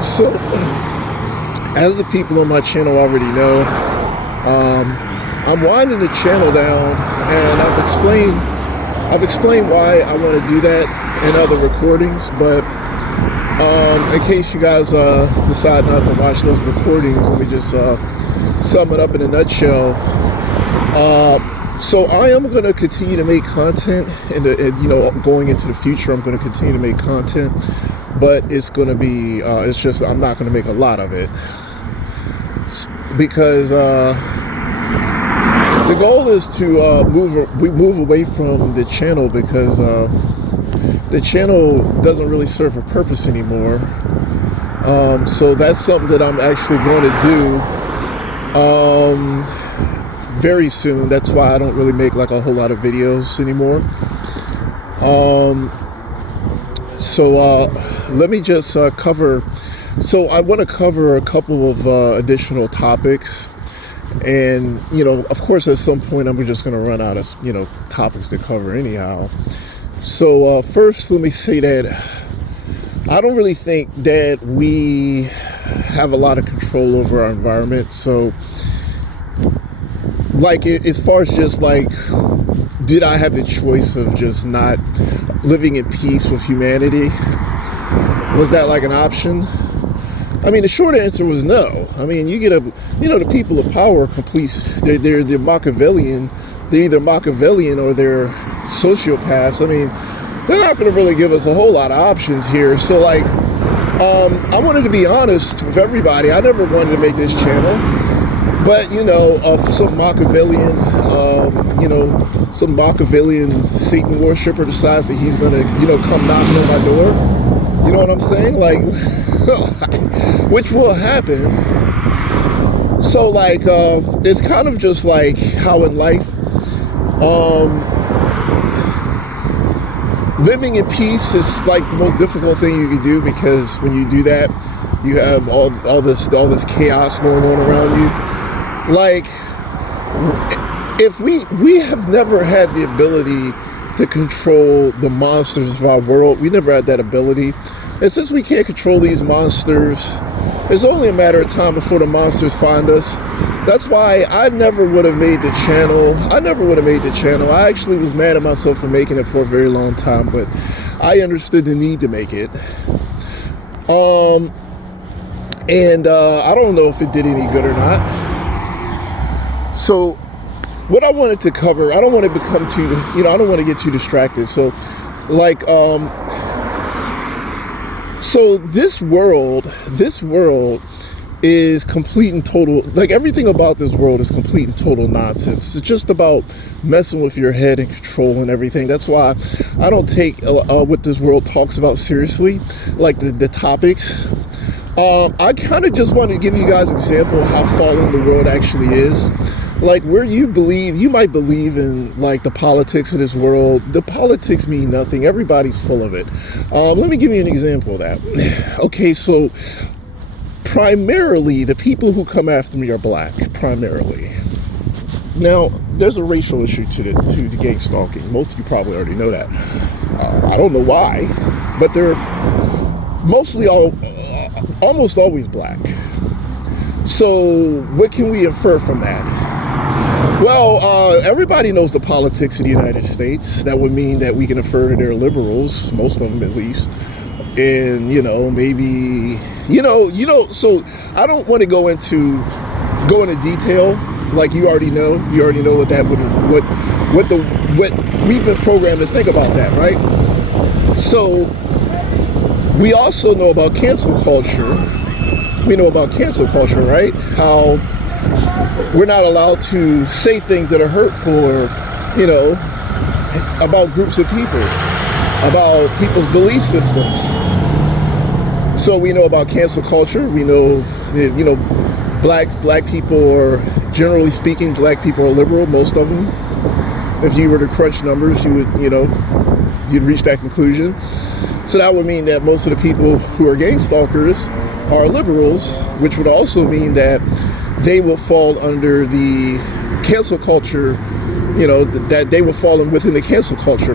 So, as the people on my channel already know, I'm winding the channel down, and I've explained why I want to do that in other recordings. But in case you guys decide not to watch those recordings, let me just sum it up in a nutshell. So I am going to continue to make content, and going into the future, I'm going to continue to make content, but it's going to be, it's just, I'm not going to make a lot of it, because the goal is to move away from the channel, because the channel doesn't really serve a purpose anymore. So that's something that I'm actually going to do very soon. That's why I don't really make like a whole lot of videos anymore. So let me just cover. So I want to cover a couple of additional topics, and of course, at some point, I'm just going to run out of topics to cover anyhow. So first, let me say that I don't really think that we have a lot of control over our environment. So, like, as far as just like, did I have the choice of just not living in peace with humanity? Was that like an option? I mean, the short answer was no. I mean, you get the people of power they're Machiavellian. They're either Machiavellian or they're sociopaths. I mean, they're not going to really give us a whole lot of options here. So, like, I wanted to be honest with everybody. I never wanted to make this channel, but some Machiavellian, some Machiavellian Satan worshiper decides that he's going to, come knocking on my door. You know what I'm saying? Like, which will happen. So, like, it's kind of just like how in life, living in peace is like the most difficult thing you can do, because when you do that, you have all this chaos going on around you. Like, if we have never had the ability to control the monsters of our world. We never had that ability. And since we can't control these monsters, it's only a matter of time before the monsters find us. That's why I never would have made the channel. I actually was mad at myself for making it for a very long time, but I understood the need to make it. And I don't know if it did any good or not. So what I wanted to cover, I don't want to become too, I don't want to get too distracted. So, like, so this world is complete and total, like, everything about this world is complete and total nonsense. It's just about messing with your head and control and everything. That's why I don't take what this world talks about seriously, like the topics. I kind of just want to give you guys an example of how fallen the world actually is. Like, where you might believe in, like, the politics of this world. The politics mean nothing. Everybody's full of it. Let me give you an example of that. Okay, so primarily the people who come after me are black, primarily. Now, there's a racial issue to the gang stalking. Most of you probably already know that. I don't know why, but they're mostly almost always black. So what can we infer from that? Well, everybody knows the politics of the United States. That would mean that we can infer that they're liberals, most of them at least. And, maybe, so I don't want to go into detail. Like, you already know what we've been programmed to think about that, right? So we also know about cancel culture. We know about cancel culture, right? How we're not allowed to say things that are hurtful, about groups of people, about people's belief systems. So we know about cancel culture. We know, black people are, generally speaking, black people are liberal, most of them. If you were to crunch numbers, you would, you'd reach that conclusion. So that would mean that most of the people who are gang stalkers are liberals, which would also mean that they will fall under the cancel culture, that they will fall within the cancel culture.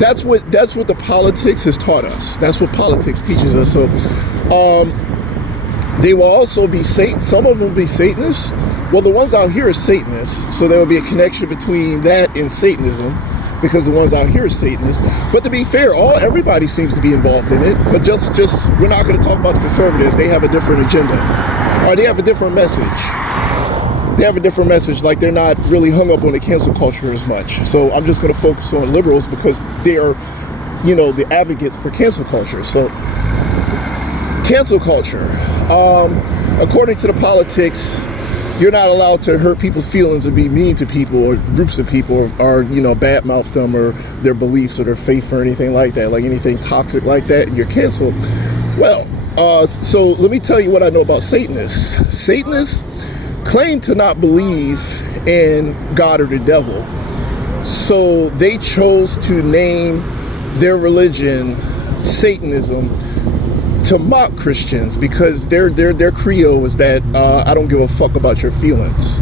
That's what the politics has taught us. That's what politics teaches us. So They will also be Satan. Some of them will be Satanists. Well, the ones out here are Satanists, so there will be a connection between that and Satanism, because the ones out here are Satanists. But to be fair, everybody seems to be involved in it. But just we're not going to talk about the conservatives. They have a different agenda, or they have a different message. They have a different message. Like, they're not really hung up on the cancel culture as much. So I'm just going to focus on liberals because they are, the advocates for cancel culture. So cancel culture, according to the politics, you're not allowed to hurt people's feelings or be mean to people or groups of people or badmouth them or their beliefs or their faith or anything like that, like anything toxic like that, and you're canceled. Well, so let me tell you what I know about Satanists. Satanists claim to not believe in God or the devil. So they chose to name their religion Satanism to mock Christians, because their credo is that I don't give a fuck about your feelings.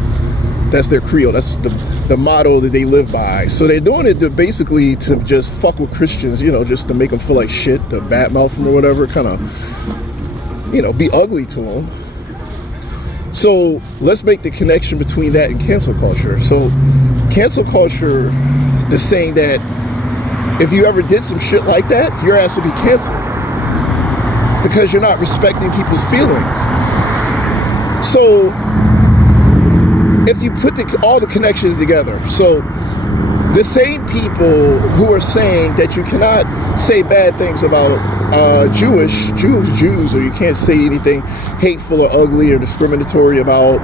That's their credo. That's the motto that they live by. So they're doing it to basically to just fuck with Christians, just to make them feel like shit, to badmouth them or whatever, kind of, be ugly to them. So let's make the connection between that and cancel culture. So cancel culture is saying that if you ever did some shit like that, your ass will be canceled, because you're not respecting people's feelings. So if you put all the connections together, so the same people who are saying that you cannot say bad things about Jews, or you can't say anything hateful or ugly or discriminatory about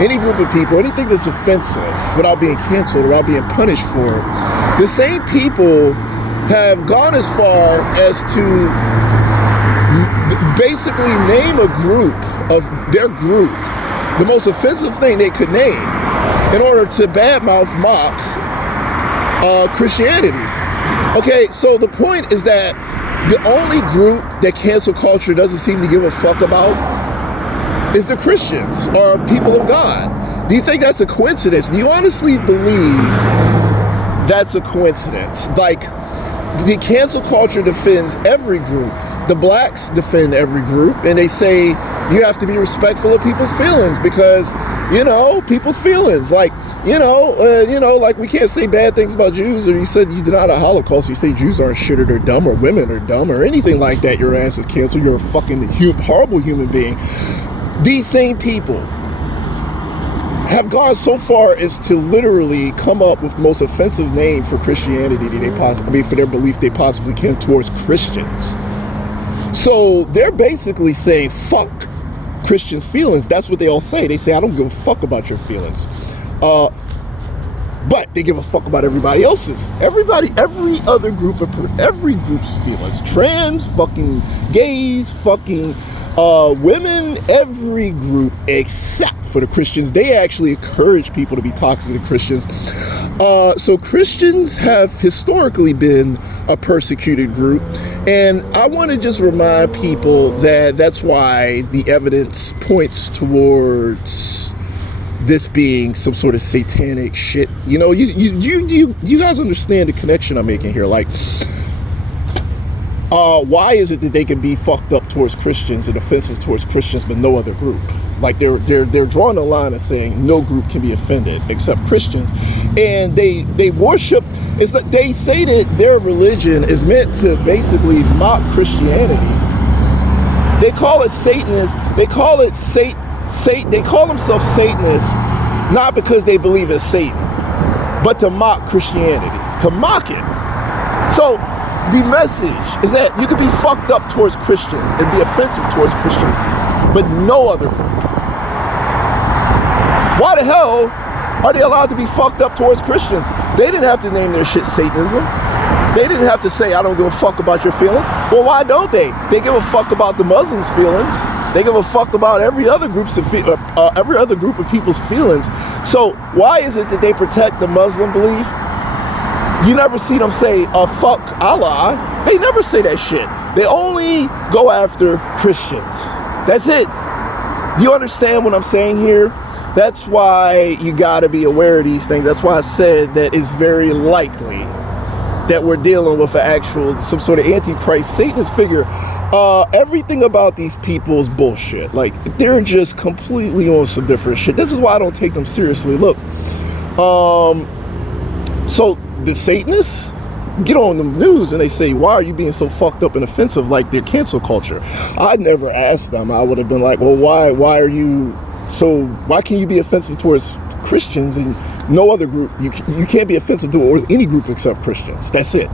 any group of people, anything that's offensive, without being canceled or without being punished for it, the same people have gone as far as to basically name a group of their group, the most offensive thing they could name, in order to badmouth, mock Christianity. Okay, so the point is that the only group that cancel culture doesn't seem to give a fuck about is the Christians or people of God. Do you think that's a coincidence? Do you honestly believe that's a coincidence? Like, the cancel culture defends every group. The blacks defend every group, and they say you have to be respectful of people's feelings because, people's feelings. Like, like we can't say bad things about Jews, or you said you deny the Holocaust, you say Jews aren't shit or they're dumb or women are dumb or anything like that, your ass is canceled. You're a fucking horrible human being. These same people have gone so far as to literally come up with the most offensive name for Christianity that for their belief they possibly can towards Christians. So they're basically saying, fuck Christians' feelings. That's what they all say. They say, I don't give a fuck about your feelings. But they give a fuck about everybody else's. Every group's feelings. Trans, fucking gays, fucking women, every group except for the Christians. They actually encourage people to be toxic to Christians. So Christians have historically been a persecuted group, and I want to just remind people that that's why the evidence points towards this being some sort of satanic shit. You guys understand the connection I'm making here? Like, why is it that they can be fucked up towards Christians and offensive towards Christians, but no other group? Like, they're drawing a line and saying no group can be offended except Christians, and they worship. It's like they say that their religion is meant to basically mock Christianity. They call it Satanist. They call it They call themselves Satanists not because they believe in Satan, but to mock Christianity, to mock it. So the message is that you could be fucked up towards Christians and be offensive towards Christians, but no other group. Why the hell are they allowed to be fucked up towards Christians? They didn't have to name their shit Satanism. They didn't have to say, I don't give a fuck about your feelings. Well, why don't they? They give a fuck about the Muslims' feelings. They give a fuck about every other group of people's feelings. So why is it that they protect the Muslim belief? You never see them say, fuck Allah. They never say that shit. They only go after Christians. That's it. Do you understand what I'm saying here? That's why you got to be aware of these things. That's why I said that it's very likely that we're dealing with some sort of antichrist Satanist figure. Everything about these people is bullshit. Like, they're just completely on some different shit. This is why I don't take them seriously. Look, so the Satanists get on the news and they say, why are you being so fucked up and offensive, like their cancel culture? I never asked them. I would have been like, well, why can you be offensive towards Christians and no other group? You can't be offensive towards any group except Christians. That's it.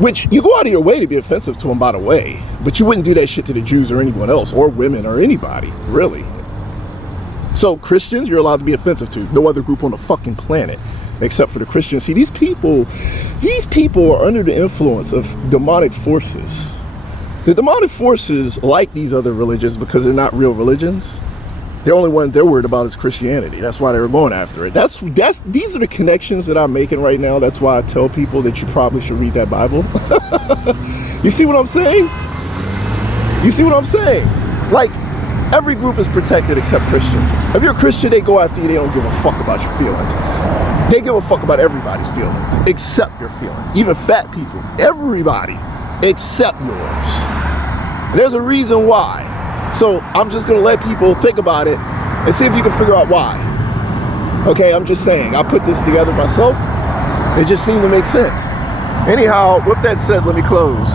Which, you go out of your way to be offensive to them, by the way, but you wouldn't do that shit to the Jews or anyone else, or women, or anybody, really. So Christians, you're allowed to be offensive to. No other group on the fucking planet except for the Christians. See, these people are under the influence of demonic forces. The demonic forces like these other religions because they're not real religions. The only one they're worried about is Christianity. That's why they were going after it. These are the connections that I'm making right now. That's why I tell people that you probably should read that Bible. You see what I'm saying? You see what I'm saying? Like, every group is protected except Christians. If you're a Christian, they go after you. They don't give a fuck about your feelings. They give a fuck about everybody's feelings except your feelings. Even fat people. Everybody except yours. There's a reason why. So I'm just going to let people think about it and see if you can figure out why. Okay, I'm just saying. I put this together myself. It just seemed to make sense. Anyhow, with that said, let me close.